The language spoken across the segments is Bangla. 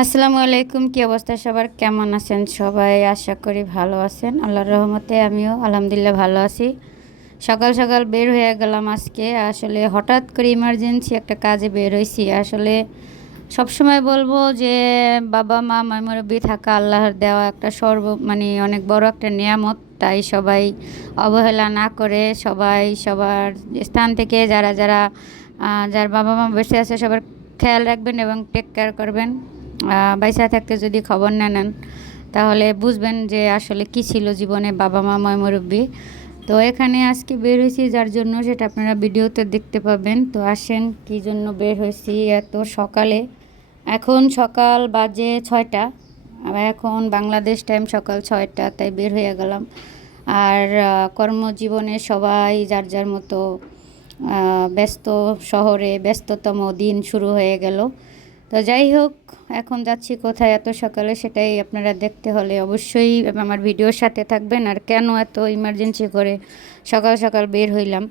আসসালামু আলাইকুম। কি অবস্থা সবার? কেমন আছেন সবাই? আশা করি ভালো আছেন। আল্লাহর রহমতে আমিও আলহামদুলিল্লাহ ভালো আছি। সকাল সকাল বের হয়ে গেলাম আজকে। আসলে হঠাৎ করে ইমার্জেন্সি একটা কাজে বের হইছি। আসলে সবসময় বলবো যে বাবা মা মুরব্বি থাকা আল্লাহর দেওয়া একটা মানে অনেক বড় একটা নিয়ামত। তাই সবাই অবহেলা না করে সবাই সবার স্থান থেকে যার বাবা মা বেঁচে আছে সবার খেয়াল রাখবেন এবং টেক কেয়ার করবেন। বাইসা থাকতে যদি খবর না নেন তাহলে বুঝবেন যে আসলে কি ছিল জীবনে বাবা মা মুরব্বি। তো এখানে আজকে বের হয়েছি যার জন্য সেটা আপনারা ভিডিওতে দেখতে পাবেন। তো আসেন কি জন্য বের হয়েছি এত সকালে। এখন সকাল বাজে 6টা। এখন বাংলাদেশ টাইম সকাল 6টা, তাই বের হয়ে গেলাম। আর কর্মজীবনে সবাই যার যার মতো ব্যস্ত, শহরে ব্যস্ততম দিন শুরু হয়ে গেল। তো যাই হোক, এখন যাচ্ছি কোথায় এত সকালে সেটাই আপনারা দেখতে হলে অবশ্যই আমার ভিডিওর সাথে থাকবেন। আর কেন এত ইমার্জেন্সি করে সকাল সকাল বের হইলাম,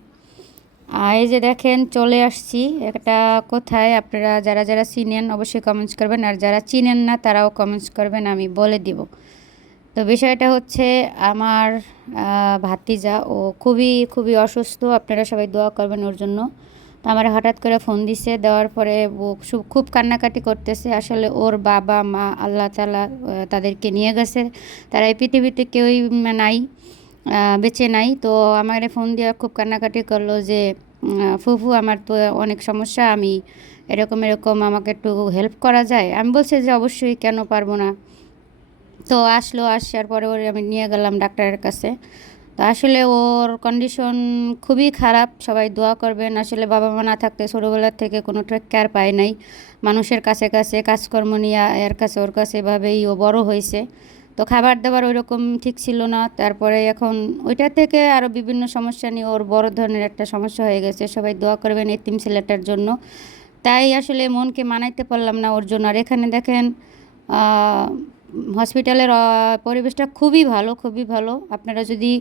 এই যে দেখেন চলে আসছি একটা কোথায়। আপনারা যারা যারা চিনেন অবশ্যই কমেন্টস করবেন, আর যারা চিনেন না তারাও কমেন্টস করবেন, আমি বলে দিব। তো বিষয়টা হচ্ছে আমার ভাতিজা, ও খুবই খুবই অসুস্থ। আপনারা সবাই দোয়া করবেন ওর জন্য। তো আমার হঠাৎ করে ফোন দিছে, দেওয়ার পরে ও খুব কান্নাকাটি করতেছে। আসলে ওর বাবা মা আল্লাহ তাআলা তাদেরকে নিয়ে গেছে, তারা এই পৃথিবীতে কেউই নাই, বেঁচে নাই। তো আমার ফোন দিয়ে খুব কান্নাকাটি করলো যে ফুফু আমার তো অনেক সমস্যা, আমি এরকম এরকম, আমাকে একটু হেল্প করা যায়? আমি বলছি যে অবশ্যই, কেন পারবো না। তো আসার পরে ওর আমি নিয়ে গেলাম ডাক্তারের কাছে। তো আসলে ওর কন্ডিশন খুবই খারাপ। সবাই দোয়া করবেন। আসলে বাবা মা না থাকতে ছোটোবেলা থেকে কোনো টেক কেয়ার পায় নাই, মানুষের কাছে কাছে কাজকর্ম নিয়ে এর কাছে ওর কাছে এভাবেই ও বড় হয়েছে। তো খাবার দাবার ওই রকম ঠিক ছিল না। তারপরে এখন ওইটা থেকে আরও বিভিন্ন সমস্যা নিয়ে ওর বড় ধরনের একটা সমস্যা হয়ে গেছে। সবাই দোয়া করবেন এতিম ছেলেটার জন্য। তাই আসলে মনকে মানাইতে পারলাম না ওর জন্য। আর এখানে দেখেন হসপিটালের পরিবেশটা খুবই ভালো, খুবই ভালো। আপনারা যদি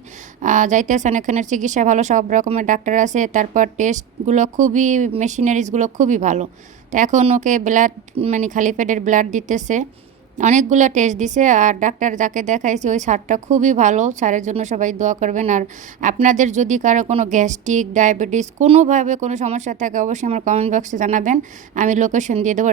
যাইতে চান, এখানের চিকিৎসা ভালো, সব রকমের ডাক্তার আছে। তারপর টেস্টগুলো খুবই, মেশিনারিজগুলো খুবই ভালো। তো এখন ওকে ব্লাড, মানে খালি পেটের ব্লাড দিতেছে, অনেকগুলো টেস্ট দিছে। আর ডাক্তার যাকে দেখাইছি ওই স্যারটা খুবই ভালো। স্যারের জন্য সবাই দোয়া করবেন। আর আপনাদের যদি কারো কোনো গ্যাস্ট্রিক, ডায়াবেটিস, কোনোভাবে কোনো সমস্যা থাকে অবশ্যই আমার কমেন্ট বক্সে জানাবেন, আমি লোকেশন দিয়ে দেবো।